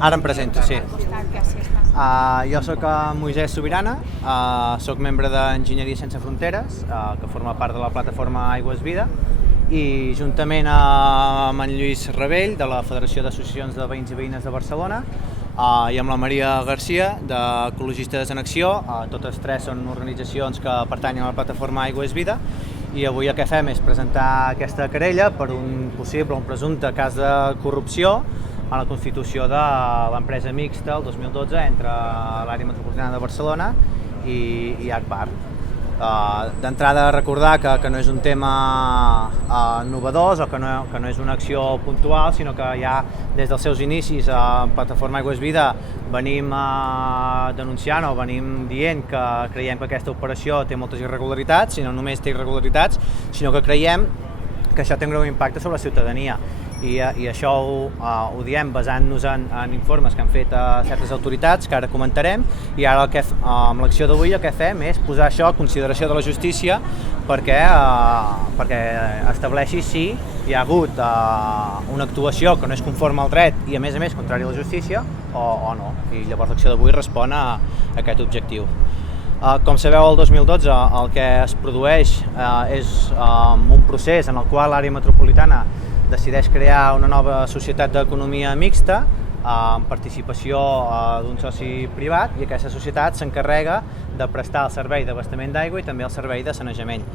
Ara em presento, sí. Jo sóc Moisès Sobirana, sóc membre d'Enginyeria Sense Fronteres, que forma part de la plataforma Aigües Vida, i juntament amb en Lluís Ravell, de la Federació d'Associacions de Veïns i Veïnes de Barcelona, i amb la Maria Garcia, d'Ecologistes en Acció. Totes tres són organitzacions que pertanyen a la plataforma Aigües Vida, i avui el que fem és presentar aquesta querella per un possible, un presumpte cas de corrupció a la constitució de l'empresa mixta el 2012 entre l'àrea metropolitana de Barcelona i Agbar. D'entrada recordar que no és un tema novedós o que no és una acció puntual, sinó que ja des dels seus inicis a Plataforma Aigües Vida venim denunciant o venim dient que creiem que aquesta operació té moltes irregularitats, i no només té irregularitats, sinó que creiem que això té un greu impacte sobre la ciutadania. I això ho diem basant-nos en informes que han fet certes autoritats, que ara comentarem, i ara amb l'acció d'avui el que fem és posar això a consideració de la justícia perquè estableixi si hi ha hagut una actuació que no és conforme al dret i a més contrària a la justícia o no. I llavors l'acció d'avui respon a aquest objectiu. Com sabeu, el 2012 el que es produeix és un procés en el qual l'àrea metropolitana decideix crear una nova societat d'economia mixta amb participació d'un soci privat, i aquesta societat s'encarrega de prestar el servei d'abastament d'aigua i també el servei de sanejament.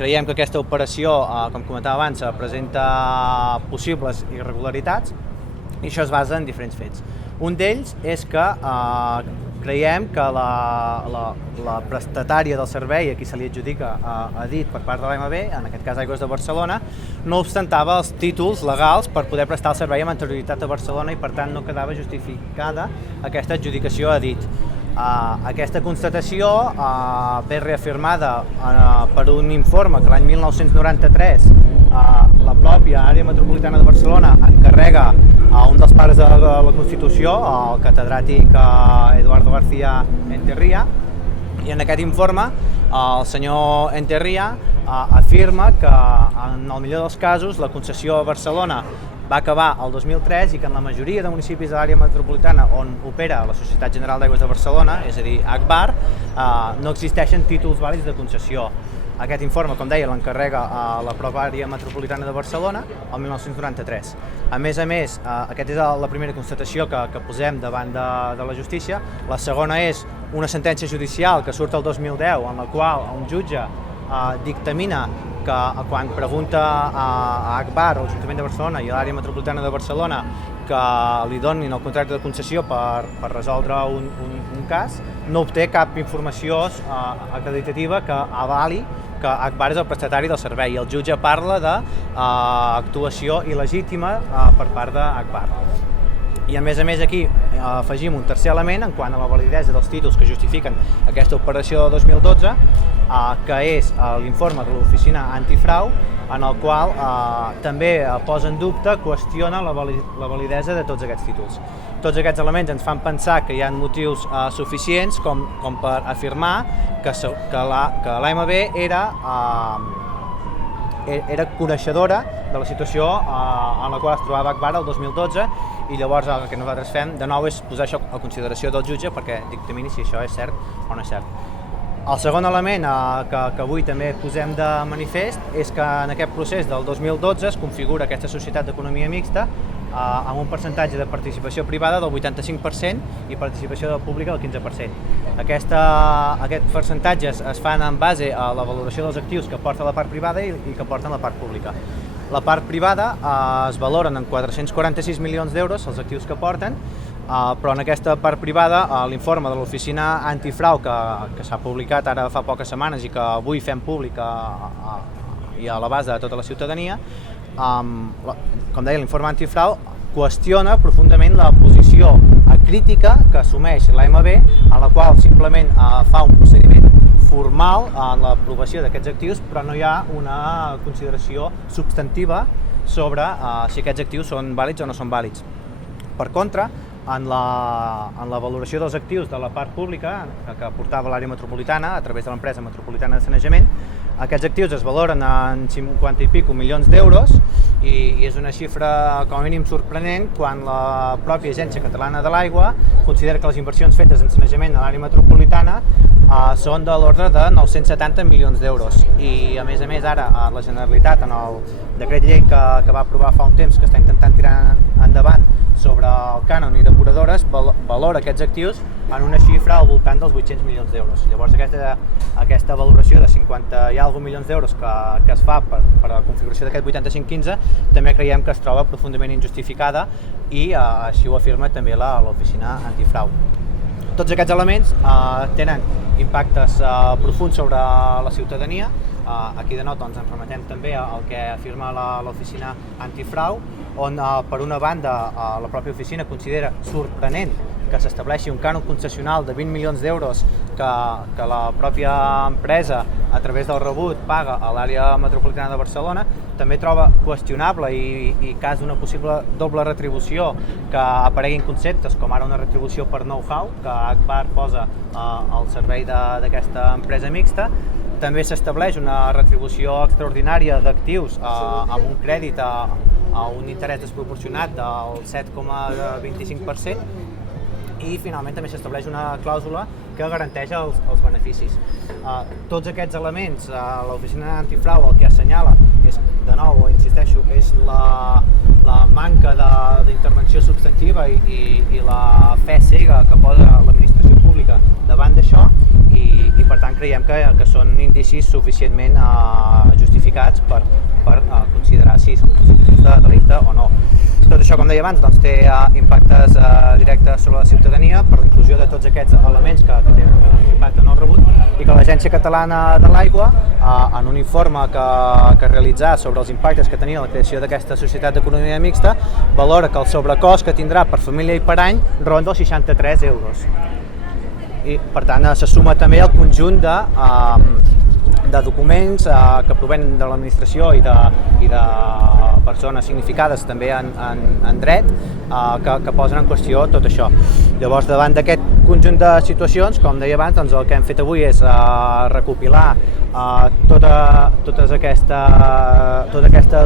Creiem que aquesta operació, com comentava abans, presenta possibles irregularitats, i això es basa en diferents fets. Un d'ells és que creiem que la prestatària del servei a qui se li adjudica a dit per part de l'AMB, en aquest cas Aigües de Barcelona, no ostentava els títols legals per poder prestar el servei amb anterioritat a Barcelona, i per tant no quedava justificada aquesta adjudicació a dit. Aquesta constatació ve reafirmada per un informe que l'any 1993 la pròpia àrea metropolitana de Barcelona encarrega a un dels pares de la Constitució, el catedràtic Eduardo García Enterría, i en aquest informe el senyor Enterría afirma que en el millor dels casos la concessió a Barcelona va acabar el 2003 i que en la majoria de municipis de l'àrea metropolitana on opera la Societat General d'Aigües de Barcelona, és a dir, Agbar, no existeixen títols vàlids de concessió. Aquest informe, com deia, l'encarrega a la pròpia àrea metropolitana de Barcelona el 1993. A més, aquesta és la primera constatació que posem davant de la justícia. La segona és una sentència judicial que surt el 2010, en la qual un jutge dictamina que quan pregunta a Agbar, a l'Ajuntament de Barcelona i a l'àrea metropolitana de Barcelona que li donin el contracte de concessió per resoldre un cas, no obté cap informació acreditativa que avali que Agbar és el prestatari del servei. El jutge parla d'actuació il·legítima per part d'Agbar. I a més aquí afegim un tercer element en quant a la validesa dels títols que justifiquen aquesta operació de 2012, que és l'informe de l'Oficina Antifrau, en el qual també posa en dubte, qüestiona la validesa de tots aquests títols. Tots aquests elements ens fan pensar que hi ha motius suficients com per afirmar que l'AMB era coneixedora de la situació en la qual es trobava Agbar el 2012, i llavors el que nosaltres fem de nou és posar això a consideració del jutge perquè dictamini si això és cert o no és cert. El segon element que avui també posem de manifest és que en aquest procés del 2012 es configura aquesta societat d'economia mixta amb un percentatge de participació privada del 85% i participació pública del 15%. Aquests percentatges es fan en base a la valoració dels actius que porta la part privada i que porten la part pública. La part privada es valoren en 446 milions d'euros els actius que porten, però en aquesta part privada l'informe de l'Oficina Antifrau que s'ha publicat ara fa poques setmanes i que avui fem públic i a l'abast de tota la ciutadania, com deia, l'informe Antifrau qüestiona profundament la posició crítica que assumeix l'AMB, en la qual simplement fa un procediment formal en l'aprovació d'aquests actius, però no hi ha una consideració substantiva sobre si aquests actius són vàlids o no són vàlids. Per contra, en la valoració dels actius de la part pública que portava l'àrea metropolitana a través de l'empresa metropolitana de sanejament, Aquests actius es valoren en 50 i pico milions d'euros i és una xifra com a mínim sorprenent quan la pròpia Agència Catalana de l'Aigua considera que les inversions fetes en sanejament a l'àrea metropolitana són de l'ordre de 970 milions d'euros i a més ara la Generalitat en el decret llei que va aprovar fa un temps que està intentant tirar endavant sobre el cànon i depuradores valora aquests actius en una xifra al voltant dels 800 milions d'euros. Llavors aquesta valoració de 50 i alguna milions d'euros que es fa per la configuració d'aquest 8515 també creiem que es troba profundament injustificada i així ho afirma també l'Oficina Antifrau. Tots aquests elements tenen impactes profunds sobre la ciutadania. Aquí de nou ens remetem també al que afirma l'Oficina Antifrau, on per una banda la pròpia oficina considera sorprenent que s'estableixi un cànon concessional de 20 milions d'euros que la pròpia empresa a través del rebut paga a l'àrea metropolitana de Barcelona. També troba qüestionable i cas d'una possible doble retribució que apareguin conceptes com ara una retribució per know-how que Agbar posa al servei d'aquesta empresa mixta. També s'estableix una retribució extraordinària d'actius amb un crèdit a un interès desproporcionat del 7,25% i finalment també s'estableix una clàusula que garanteix els beneficis. Tots aquests elements, l'Oficina Antifrau el que assenyala és, de nou, insisteixo, és la manca d'intervenció substantiva i la fe cega que posa l'administració pública davant d'això i per tant creiem que són indicis suficientment justificats per considerar si són constitutius de delicte o no. Tot això, com deia abans, té impactes directes sobre la ciutadania per la inclusió de tots aquests elements que tenen un impacte en el rebut i que l'Agència Catalana de l'Aigua, en un informe que realitzà sobre els impactes que tenia la creació d'aquesta societat d'economia mixta, valora que el sobrecost que tindrà per família i per any ronda els 63 euros. I, per tant, se suma també el conjunt de documents que provenen de l'administració i de persones significades també en dret que posen en qüestió tot això. Llavors, davant d'aquest conjunt de situacions, com deia abans, doncs el que hem fet avui és recopilar tota aquesta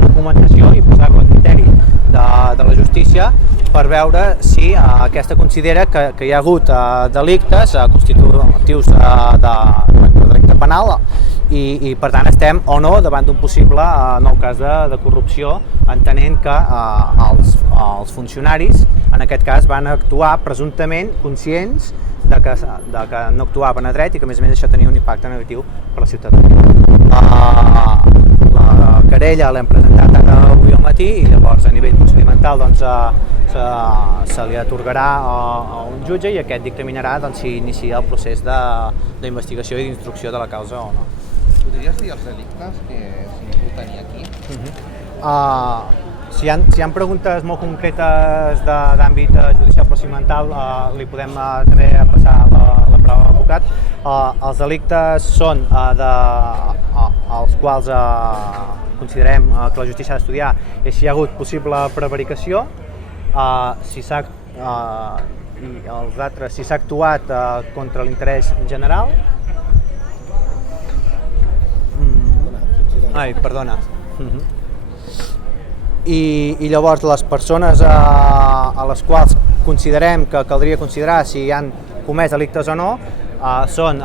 documentació i posar-la a criteri de la justícia per veure si aquesta considera que hi ha hagut delictes constitutius de delicte penal i per tant estem o no davant d'un possible nou cas de corrupció, entenent que els funcionaris en aquest cas van actuar presumptament conscients de que no actuaven a dret i que a més això tenia un impacte negatiu per la ciutadania. La querella l'hem presentat avui al matí i llavors a nivell procedimental se li atorgarà a un jutge i aquest dictaminarà si inicia el procés d'investigació i d'instrucció de la causa o no. Podries dir els delictes que s'imputen aquí? Si hi ha preguntes molt concretes d'àmbit judicial procedimental, li podem també passar la paraula a l'advocat. Els delictes són els quals considerem que la justícia ha d'estudiar és si hi ha hagut possible prevaricació, si s'ha actuat contra l'interès general. Perdona. I llavors les persones a les quals considerem que caldria considerar si han comès delictes o no són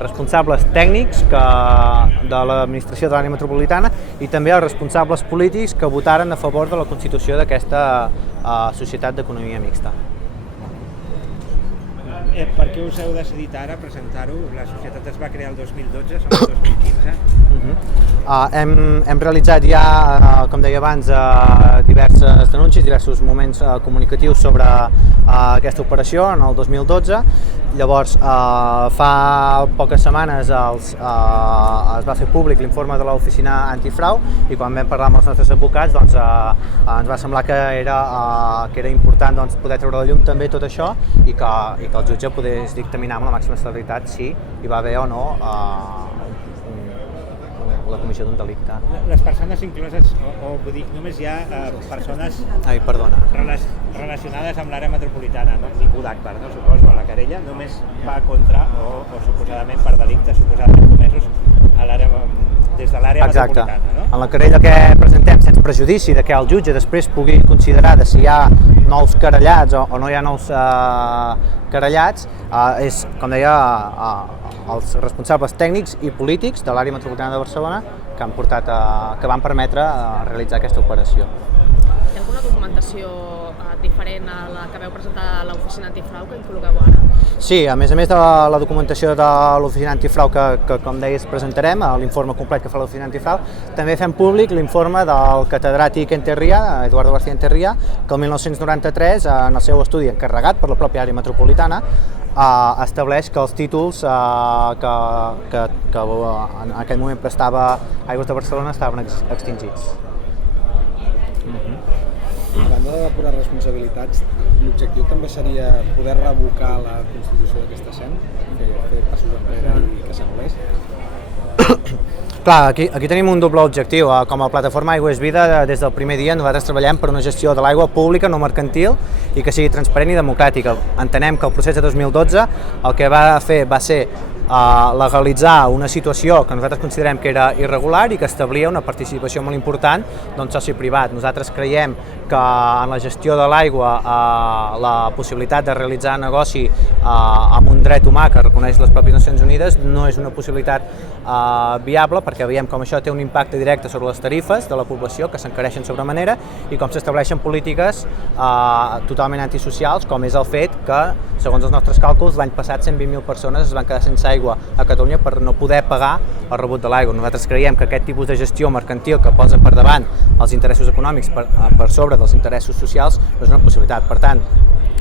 responsables tècnics de l'administració de l'àrea metropolitana i també els responsables polítics que votaren a favor de la constitució d'aquesta societat d'economia mixta. Per què us heu decidit ara presentar-ho? La societat es va crear el 2012, som el 2015. Hem realitzat ja, com deia abans, diverses denúncies, diversos moments comunicatius sobre aquesta operació en el 2012. Llavors, fa poques setmanes es va fer públic l'informe de l'Oficina Antifrau i quan vam parlar amb els nostres advocats ens va semblar que era important poder treure a la llum també tot això i que el jutge podés dictaminar amb la màxima celeritat si hi va haver o no la comissió d'un delicte. Les persones incloses, o vull dir, només hi ha persones Ai, perdona. relacionades amb l'àrea metropolitana, no? Ningú d'Agbar, no? Suposo, a la querella només va contra o suposadament per delictes suposadament comesos a l'àrea des de l'àrea metropolitana, no? En la querella que presentem, sense prejudici de que el jutge després pugui considerar de si hi ha nous querellats o no hi ha nous querellats, és, com deia, els responsables tècnics i polítics de l'àrea metropolitana de Barcelona que van permetre realitzar aquesta operació. Hi ha alguna documentació diferent a la que vau presentar a l'oficina antifrau que inclogueu ara? Sí, a més de la documentació de l'oficina antifrau que com deies, presentarem, l'informe complet que fa l'oficina antifrau, també fem públic l'informe del catedràtic Enterria, Eduardo García Enterria, que el 1993, en el seu estudi encarregat per la pròpia àrea metropolitana, estableix que els títols que en aquell moment prestava Aigües de Barcelona estaven extingits. A banda de depurar responsabilitats, l'objectiu també seria poder revocar la constitució d'aquesta SEM, fer passos enrere i que s'anul·lés? Clar, aquí tenim un doble objectiu. Com a plataforma Aigua és Vida, des del primer dia nosaltres treballem per una gestió de l'aigua pública, no mercantil, i que sigui transparent i democràtica. Entenem que el procés de 2012 el que va fer va ser legalitzar una situació que nosaltres considerem que era irregular i que establia una participació molt important d'un soci privat. Nosaltres creiem que en la gestió de l'aigua la possibilitat de realitzar negoci amb un dret humà que reconeix les pròpies Nacions Unides no és una possibilitat viable, perquè veiem com això té un impacte directe sobre les tarifes de la població, que s'encareixen sobre manera, i com s'estableixen polítiques totalment antisocials, com és el fet que, segons els nostres càlculs, l'any passat 120.000 persones es van quedar sense aigua a Catalunya per no poder pagar el rebut de l'aigua. Nosaltres creiem que aquest tipus de gestió mercantil que posa per davant els interessos econòmics per sobre dels interessos socials no és una possibilitat. Per tant,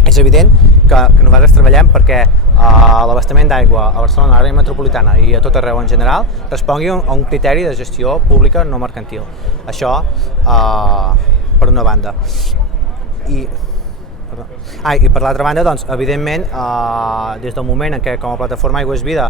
és evident que nosaltres treballem perquè l'abastament d'aigua a Barcelona, a l'àrea metropolitana i a tot arreu en general respongui a un criteri de gestió pública no mercantil. Això per una banda. I per l'altra banda, doncs, evidentment, des del moment en què com a plataforma Aigua és Vida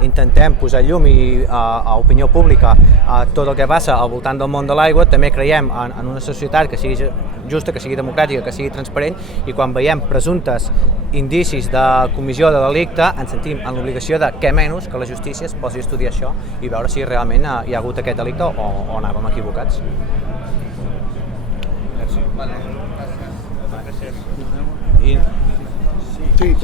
intentem posar llum a opinió pública a tot el que passa al voltant del món de l'aigua, també creiem en una societat que sigui justa, que sigui democràtica, que sigui transparent, i quan veiem presumptes indicis de comissió de delicte ens sentim en l'obligació de què menys que la justícia es posi a estudiar això i veure si realment hi ha hagut aquest delicte o anàvem equivocats. Gràcies. Vale. Gràcies. Sí.